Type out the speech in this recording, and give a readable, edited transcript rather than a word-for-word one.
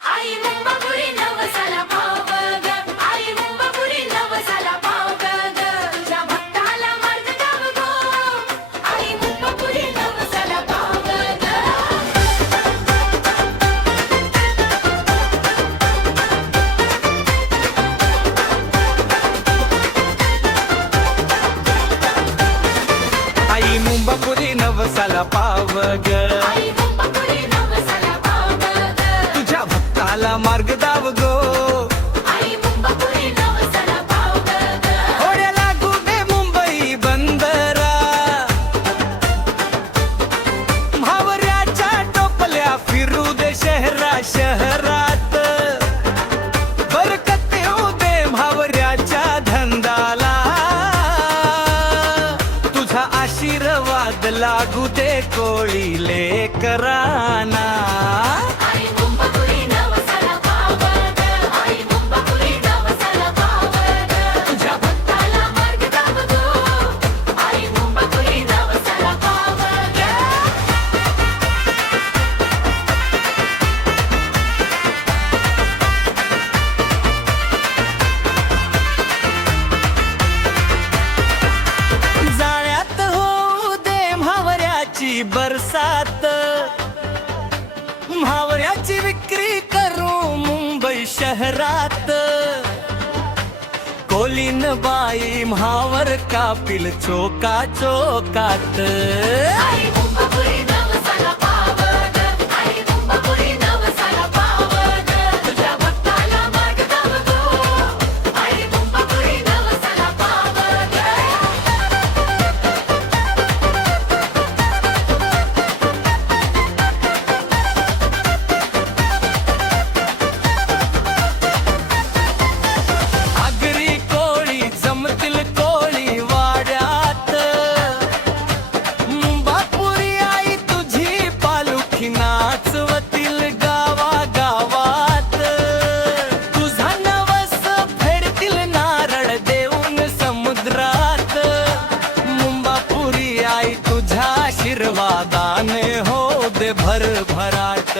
आई मुंबापुरी नवसाला पाव ग आई मुंबापुरी नवसाला पाव ग तुझ्या भक्ताला मार्ग दाव गो आई मुंबापुरी नवसाला पाव ग आई मुंबापुरी नवसाला पाव ग आई मुंबापुरी नवसाला पाव ग तुझ्या भक्ताला मार्ग दाव गो आई मुंबापुरी नवसाला पाव ग होड्या लागू दे मुंबई बंदरा म्हावऱ्याच्या टोपल्या फिरू दे शहरा शहरात बरकत येऊ दे म्हावऱ्याच्या धंदाला तुझा आशीर्वाद लागू दे कोळी लेकरांना आई मुंबापुरी नवसाला पाव ग आई मुंबापुरी नवसाला पाव ग तुझ्या भक्ताला मार्ग दाव गो आई मुंबापुरी नवसाला पाव ग जाण्यात होऊ दे म्हावऱ्याची बरसात म्हावऱ्याची विक्री करू मुंबई शहरात कोलीन बाई म्हावर कापिल चोका चोकात आई मुंबापुरी नवसाला पाव ग आई मुंबापुरी नवसाला पाव ग तुझ्या भक्ताला मार्ग दाव गो आई मुंबापुरी नवसाला पाव ग आगरी कोळी जमतील कोळी वाड्यात मुंबापुरी आई तुझी पालुखी नाचवतील गावा गावात तुझा नवस फेडतील नारळ देऊन समुद्रात मुंबापुरी आई तुझ्या आशीर्वादाने हो दे भरभराट